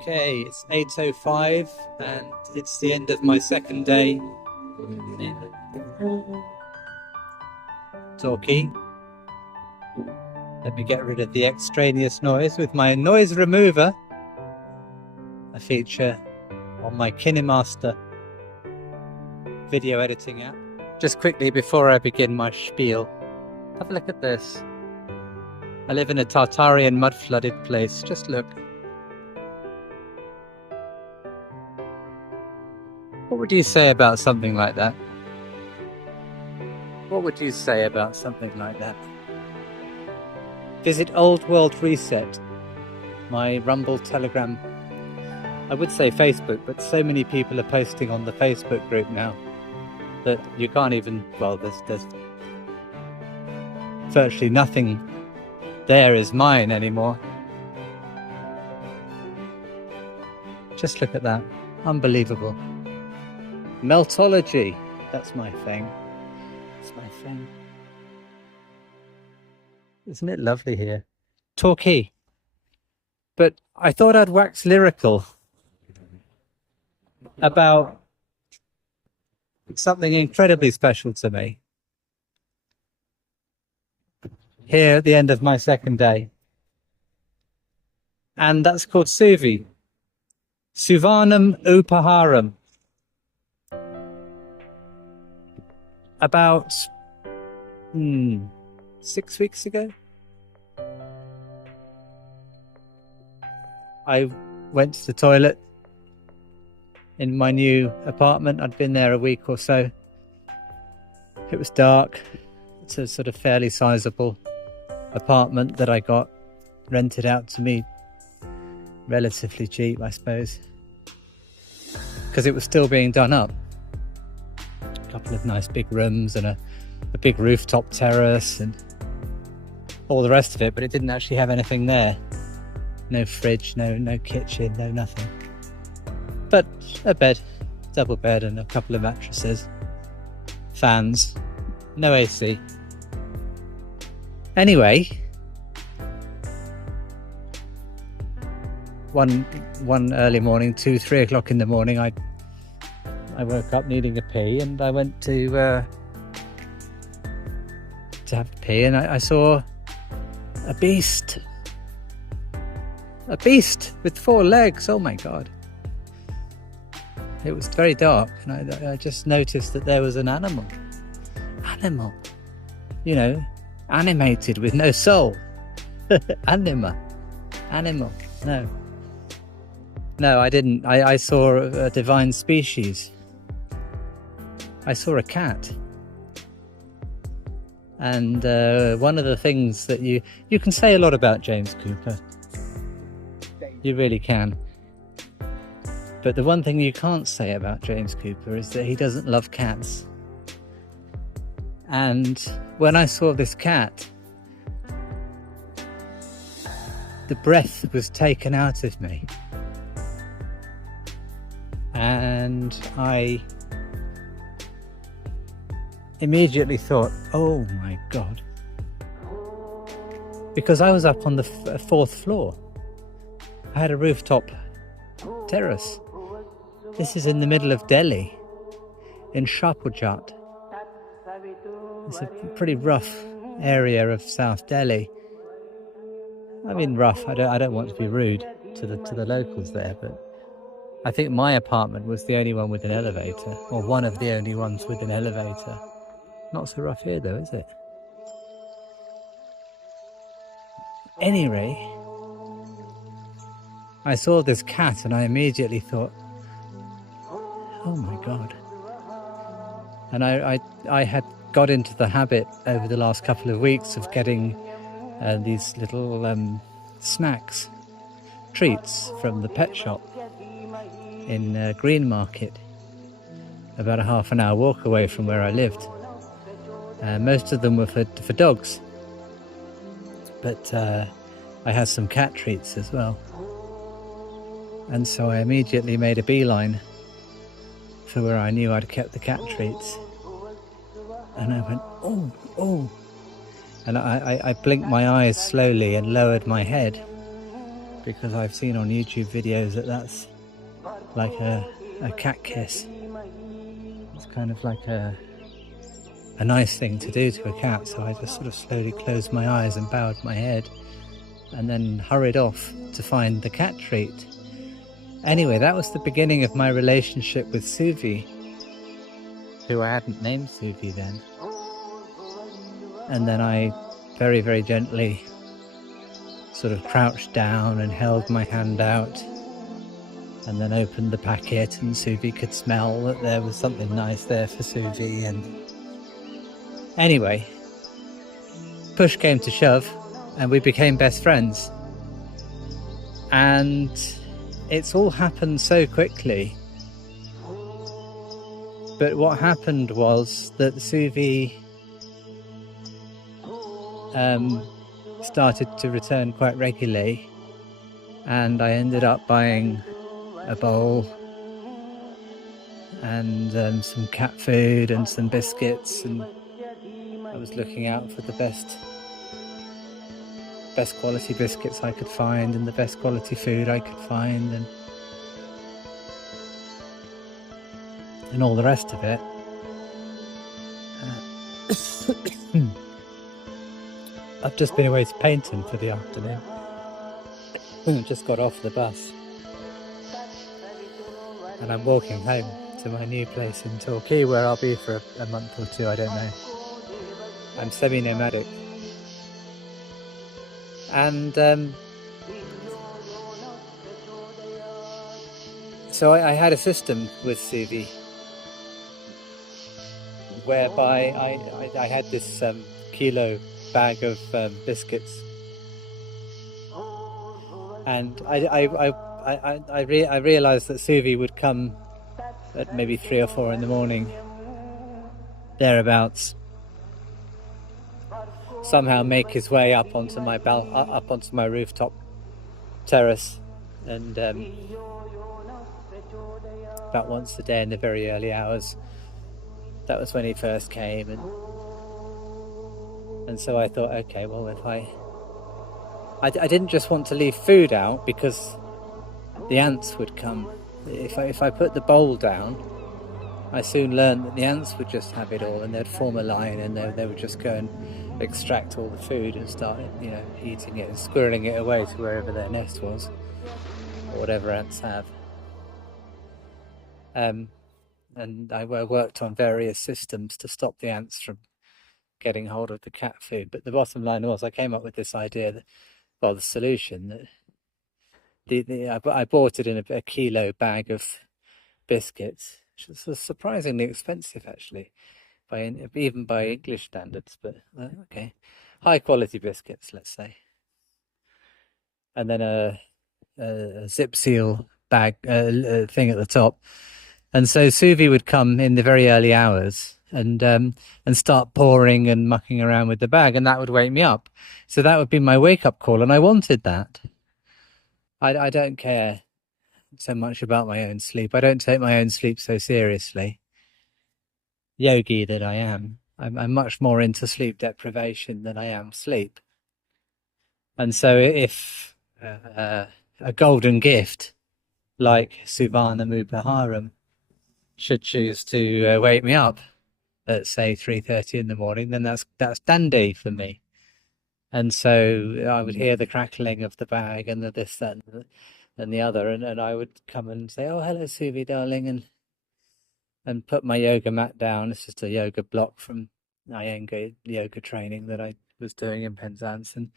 Okay, it's 8:05 and it's the end of my second day. Talkie. Let me get rid of the extraneous noise with my noise remover, a feature on my KineMaster video editing app. Just quickly before I begin my spiel, have a look at this. I live in a Tartarian mud-flooded place. Just look. What would you say about something like that? What would you say about something like that? Visit Old World Reset, my Rumble, Telegram, I would say Facebook, but so many people are posting on the Facebook group now that you can't even, well, there's virtually nothing there is mine anymore. Just look at that. Unbelievable. Meltology. That's my thing. That's my thing. Isn't it lovely here? Torquay. But I thought I'd wax lyrical about something incredibly special to me here at the end of my second day. And that's called Suvi. Suvanam Upaharam. About 6 weeks ago, I went to the toilet in my new apartment. I'd been there a week or so. It was dark. It's a sort of fairly sizable apartment that I got rented out to me, relatively cheap, I suppose, because it was still being done up. A couple of nice big rooms and a big rooftop terrace and all the rest of it, but it didn't actually have anything there. No fridge, no kitchen, no nothing. But a bed, double bed, and a couple of mattresses, fans, no AC. Anyway, one early morning, 2-3 o'clock in the morning, I woke up needing a pee, and I went to have a pee, and I saw a beast with 4 legs. Oh my God. It was very dark, and I just noticed that there was an animal, animated with no soul. Animal, no, I didn't. I saw a divine species. I saw a cat. And one of the things that you can say a lot about James Cooper. You really can. But the one thing you can't say about James Cooper is that he doesn't love cats. And when I saw this cat, the breath was taken out of me. And I immediately thought, oh my God. Because I was up on the 4th floor. I had a rooftop terrace. This is in the middle of Delhi, in Shapurjat. It's a pretty rough area of South Delhi. I mean rough, I don't want to be rude to the locals there, but I think my apartment was the only one with an elevator, or one of the only ones with an elevator. Not so rough here though, is it? Anyway, I saw this cat and I immediately thought, oh my God. And I had got into the habit over the last couple of weeks of getting these little snacks, treats from the pet shop in Green Market, about a half an hour walk away from where I lived. Most of them were for dogs, but I had some cat treats as well. And so I immediately made a beeline for where I knew I'd kept the cat treats. And I went, oh. And I blinked my eyes slowly and lowered my head, because I've seen on YouTube videos that that's like a cat kiss. It's kind of like a nice thing to do to a cat, so I just sort of slowly closed my eyes and bowed my head and then hurried off to find the cat treat. Anyway, that was the beginning of my relationship with Suvi, who I hadn't named Suvi then. And then I very, very gently sort of crouched down and held my hand out and then opened the packet, and Suvi could smell that there was something nice there for Suvi. And anyway, push came to shove and we became best friends. And it's all happened so quickly. But what happened was that Suvi started to return quite regularly, and I ended up buying a bowl and some cat food and some biscuits, and I was looking out for the best quality biscuits I could find and the best quality food I could find, and all the rest of it. I've just been away to painting for the afternoon. Just got off the bus and I'm walking home to my new place in Torquay, where I'll be for a month or two, I don't know. I'm semi-nomadic. And so I had a system with Suvi whereby I had this kilo bag of biscuits, and I realised that Suvi would come at maybe 3 or 4 in the morning, thereabouts, somehow make his way up onto my rooftop terrace, and about once a day in the very early hours. That was when he first came, and so I thought, okay, well, if I didn't just want to leave food out because the ants would come. If I put the bowl down, I soon learned that the ants would just have it all, and they'd form a line, and they would just go and extract all the food and start, eating it and squirreling it away to wherever their nest was, or whatever ants have. And I worked on various systems to stop the ants from getting hold of the cat food. But the bottom line was, I came up with this idea that, well, the solution that I bought it in a kilo bag of biscuits, which was surprisingly expensive actually, even by English standards. But okay, high quality biscuits, let's say. And then a zip seal bag thing at the top. And so Suvi would come in the very early hours and start pouring and mucking around with the bag, and that would wake me up. So that would be my wake-up call, and I wanted that. I don't care so much about my own sleep. I don't take my own sleep so seriously. Yogi that I am, I'm much more into sleep deprivation than I am sleep. And so if a golden gift like Suvana Mupaharam should choose to wake me up at, say, 3:30 in the morning, then that's dandy for me. And so I would hear the crackling of the bag and the this, that, and the other, and I would come and say, "Oh, hello, Suvi, darling," and put my yoga mat down. It's just a yoga block from Iyengar yoga training that I was doing in Penzance, and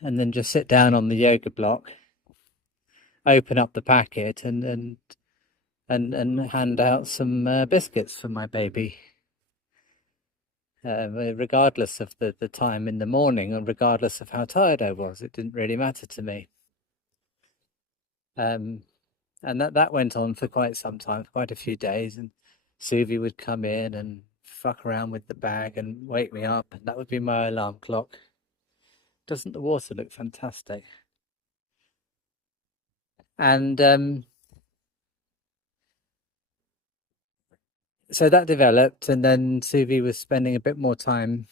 then just sit down on the yoga block, open up the packet, and hand out some biscuits for my baby, regardless of the time in the morning, and regardless of how tired I was. It didn't really matter to me. And that went on for quite some time, quite a few days, and Suvi would come in and fuck around with the bag and wake me up, and that would be my alarm clock. Doesn't the water look fantastic? And so that developed, and then Suvi was spending a bit more time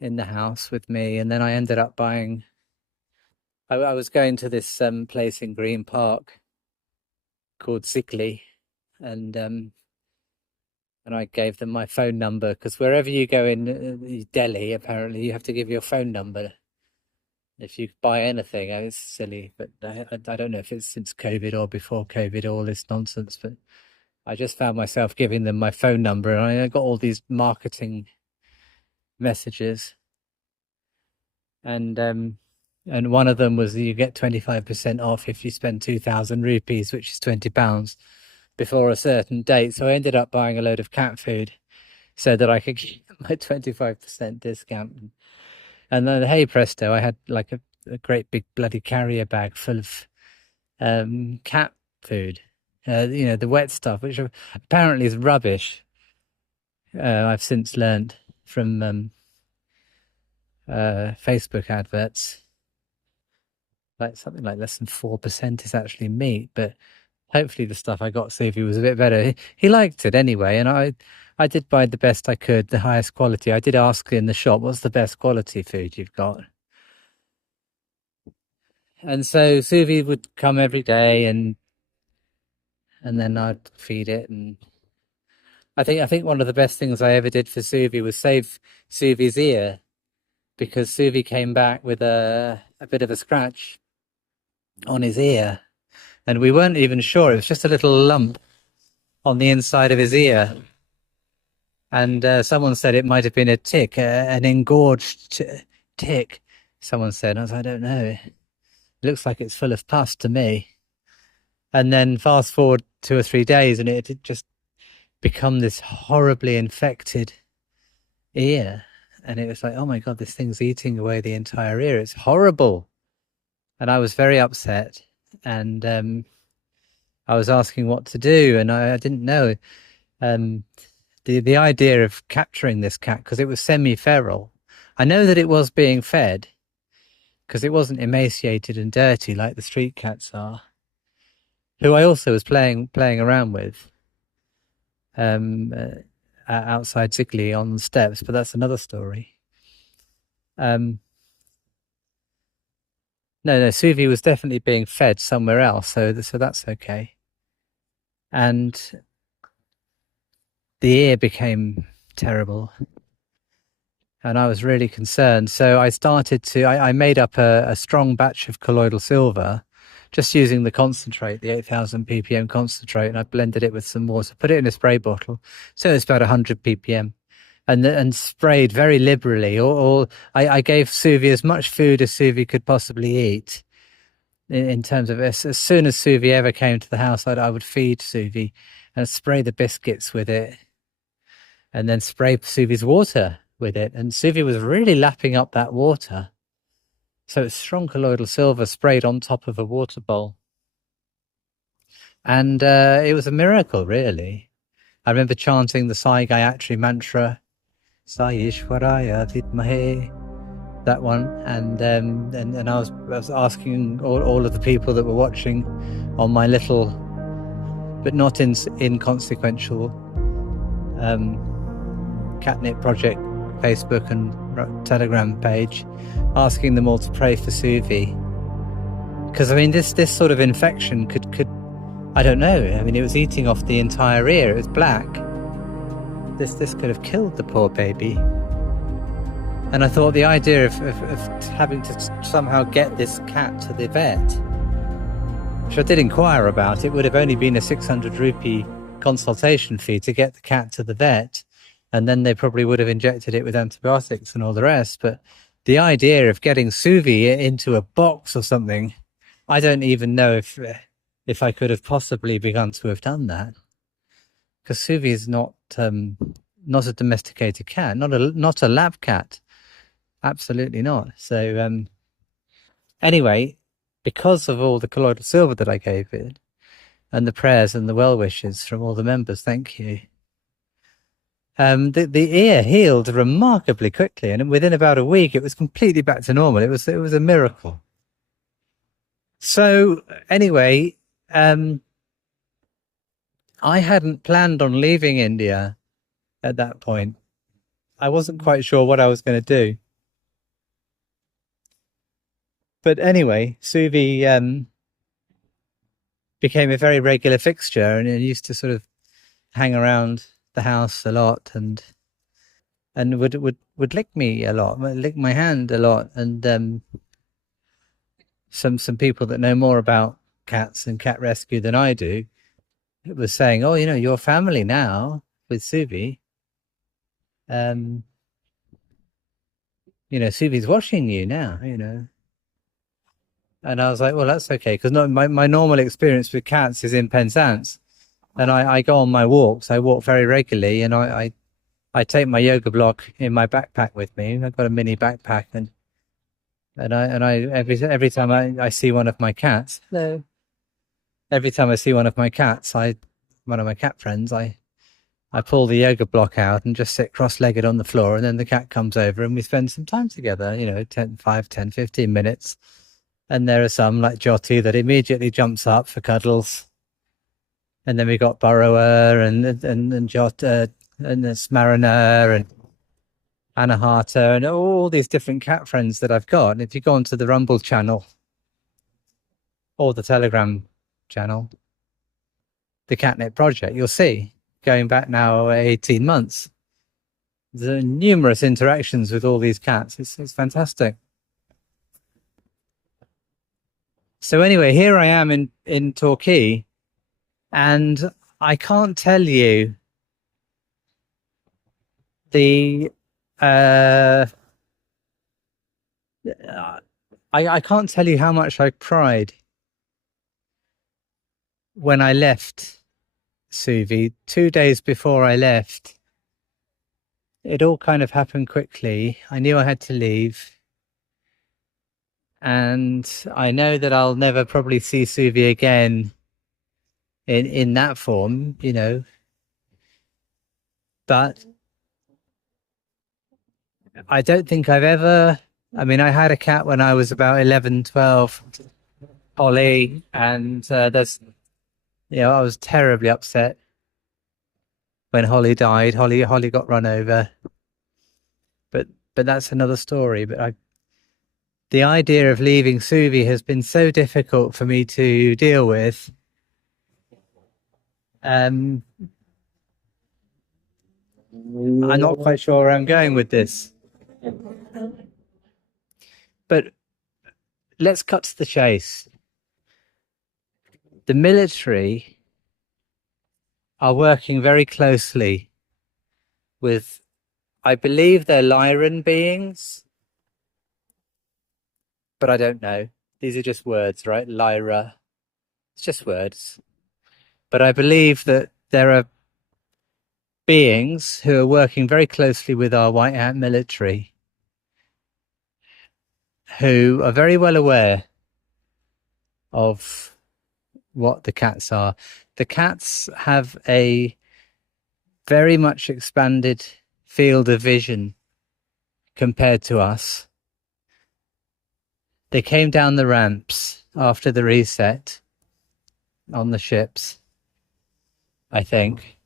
in the house with me, and then I ended up buying I was going to this place in Green Park called Sigley, and I gave them my phone number because wherever you go in Delhi, apparently you have to give your phone number if you buy anything. It's silly, but I don't know if it's since COVID or before COVID, all this nonsense. But I just found myself giving them my phone number, and I got all these marketing messages, and one of them was you get 25% off if you spend 2,000 rupees, which is £20, before a certain date. So I ended up buying a load of cat food so that I could get my 25% discount. And then, hey presto, I had like a great big bloody carrier bag full of cat food. The wet stuff, which apparently is rubbish. I've since learned from Facebook adverts. Like something like less than 4% is actually meat, but hopefully the stuff I got Suvi was a bit better. He liked it anyway, and I did buy the best I could, the highest quality. I did ask in the shop, what's the best quality food you've got? And so Suvi would come every day, and then I'd feed it. And I think one of the best things I ever did for Suvi was save Suvi's ear, because Suvi came back with a bit of a scratch on his ear, and we weren't even sure. It was just a little lump on the inside of his ear. And someone said it might have been a tick, an engorged tick. Someone said, I was, I don't know. It looks like it's full of pus to me. And then fast forward 2 or 3 days, and it had just become this horribly infected ear. And it was like, oh my God, this thing's eating away the entire ear. It's horrible. And I was very upset. And I was asking what to do, and I didn't know. The idea of capturing this cat, because it was semi-feral. I know that it was being fed, because it wasn't emaciated and dirty like the street cats are, who I also was playing around with outside Sigley on the steps, but that's another story. No, Suvi was definitely being fed somewhere else, so that's okay. And the ear became terrible, and I was really concerned. So I started I made up a strong batch of colloidal silver, just using the concentrate, the 8,000 ppm concentrate, and I blended it with some water, put it in a spray bottle, so it's about 100 ppm, and sprayed very liberally. I gave Suvi as much food as Suvi could possibly eat. In terms of as soon as Suvi ever came to the house, I would feed Suvi and spray the biscuits with it, and then spray Suvi's water with it. And Suvi was really lapping up that water. So it's strong colloidal silver sprayed on top of a water bowl. And it was a miracle, really. I remember chanting the Sai Gayatri mantra, Sai Ishwaraya Vidmahe, that one. And I was asking all of the people that were watching on my little, but not inconsequential, Catnip Project Facebook and Telegram page, asking them all to pray for Suvi, because I mean this sort of infection could I don't know, I mean it was eating off the entire ear. It was black. This could have killed the poor baby. And I thought the idea of having to somehow get this cat to the vet, which I did inquire about, it would have only been a 600 rupee consultation fee to get the cat to the vet, and then they probably would have injected it with antibiotics and all the rest. But the idea of getting Suvi into a box or something, I don't even know if I could have possibly begun to have done that, because Suvi is not a domesticated cat, not a lab cat, absolutely not. So anyway, because of all the colloidal silver that I gave it, and the prayers and the well wishes from all the members, thank you. The ear healed remarkably quickly, and within about a week, it was completely back to normal. It was a miracle. So anyway, I hadn't planned on leaving India at that point. I wasn't quite sure what I was going to do. But anyway, Suvi became a very regular fixture, and used to sort of hang around the house a lot, and would lick me a lot, lick my hand a lot, and some people that know more about cats and cat rescue than I do was saying, "Oh, your family now with Suvi. Um, Suvi's watching you now. And I was like, well, that's okay, because not my normal experience with cats is in Penzance, and I go on my walks. I walk very regularly, and I take my yoga block in my backpack with me. I've got a mini backpack, and I every time I see one of my cats, hello. Every time I see one of my cats, one of my cat friends, I pull the yoga block out and just sit cross-legged on the floor, and then the cat comes over and we spend some time together, 10, 15 minutes. And there are some like Jyoti that immediately jumps up for cuddles. And then we got Burrower and Jot and Smariner and Anahata and all these different cat friends that I've got. And if you go onto the Rumble channel or the Telegram channel, the Catnip Project, you'll see, going back now 18 months, there are numerous interactions with all these cats. It's fantastic. So anyway, here I am in Torquay, and I can't tell you I can't tell you how much I cried when I left Suvi 2 days before I left. It all kind of happened quickly. I knew I had to leave. And I know that I'll never probably see Suvi again in that form, But I don't think I had a cat when I was about 11, 12, Holly, and I was terribly upset when Holly died. Holly got run over. But that's another story. But the idea of leaving Suvi has been so difficult for me to deal with. I'm not quite sure where I'm going with this. But let's cut to the chase. The military are working very closely with, I believe they're Lyran beings, but I don't know. These are just words, right? Lyra. It's just words. But I believe that there are beings who are working very closely with our White Hat military, who are very well aware of what the cats are. The cats have a very much expanded field of vision compared to us. They came down the ramps after the reset on the ships, I think.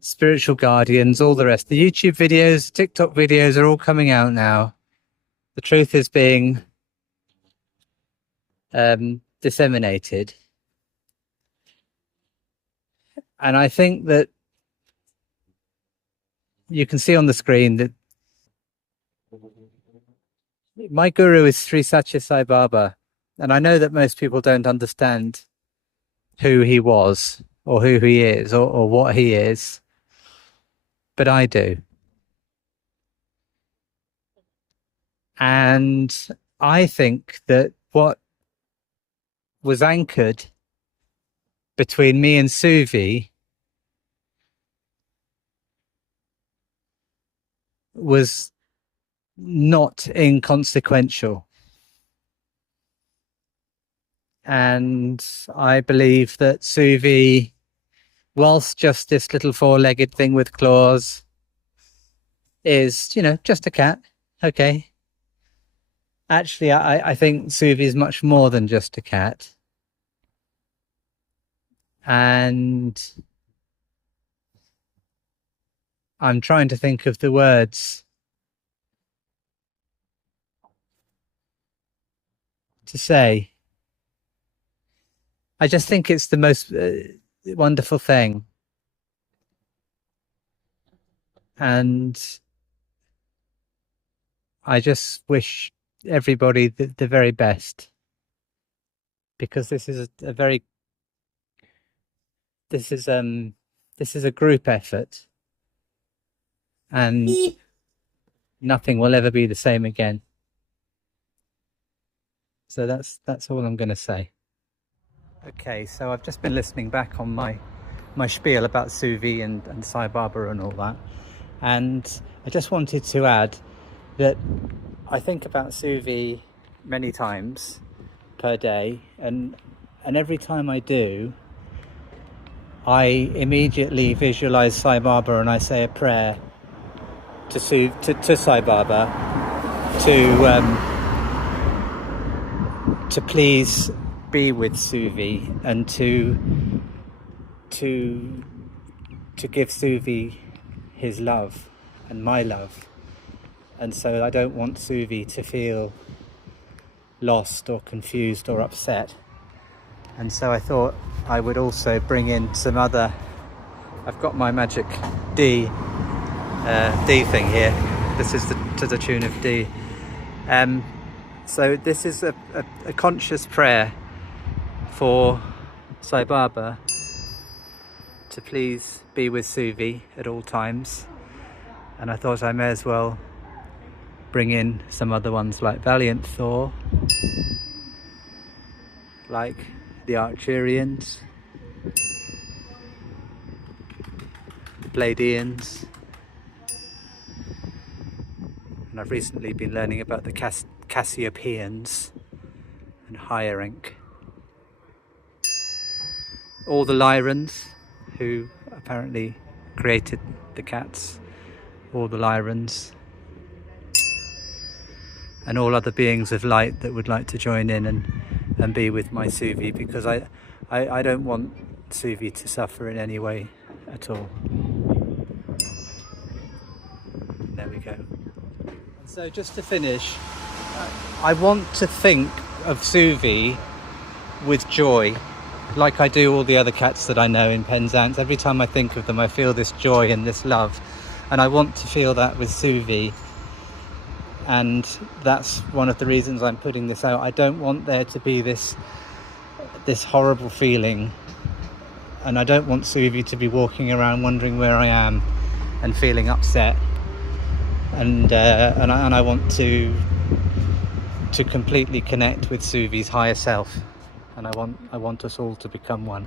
Spiritual guardians, all the rest. The YouTube videos, TikTok videos are all coming out now. The truth is being disseminated. And I think that you can see on the screen that my guru is Sri Satya Sai Baba. And I know that most people don't understand who he was or who he is or what he is, but I do. And I think that what was anchored between me and Suvi was not inconsequential. And I believe that Suvi, whilst just this little four-legged thing with claws, is, just a cat. Okay. Actually, I think Suvi is much more than just a cat. And I'm trying to think of the words to say. I just think it's the most wonderful thing. And I just wish everybody the very best, because this is this is a group effort, and nothing will ever be the same again. So that's all I'm going to say. Okay, so I've just been listening back on my spiel about Suvi and Sai Baba and all that, and I just wanted to add that I think about Suvi many times per day, and every time I do, I immediately visualize Sai Baba and I say a prayer to Sai Baba to please be with Suvi and to give Suvi his love and my love. And so I don't want Suvi to feel lost or confused or upset. And so I thought I would also bring in some other, I've got my magic D thing here. This is to the tune of D. So this is a conscious prayer for Sai Baba to please be with Suvi at all times. And I thought I may as well bring in some other ones like Valiant Thor, like the Arcturians, Pleiadians, and I've recently been learning about the Cassiopeans and higher rank. All the Lyrans, who apparently created the cats, all the Lyrans, and all other beings of light that would like to join in and be with my Suvi, because I don't want Suvi to suffer in any way at all. There we go. So just to finish, I want to think of Suvi with joy, like I do all the other cats that I know in Penzance. Every time I think of them, I feel this joy and this love, and I want to feel that with Suvi. And that's one of the reasons I'm putting this out. I don't want there to be this horrible feeling, and I don't want Suvi to be walking around wondering where I am and feeling upset. And I want to completely connect with Suvi's higher self, and I want us all to become one.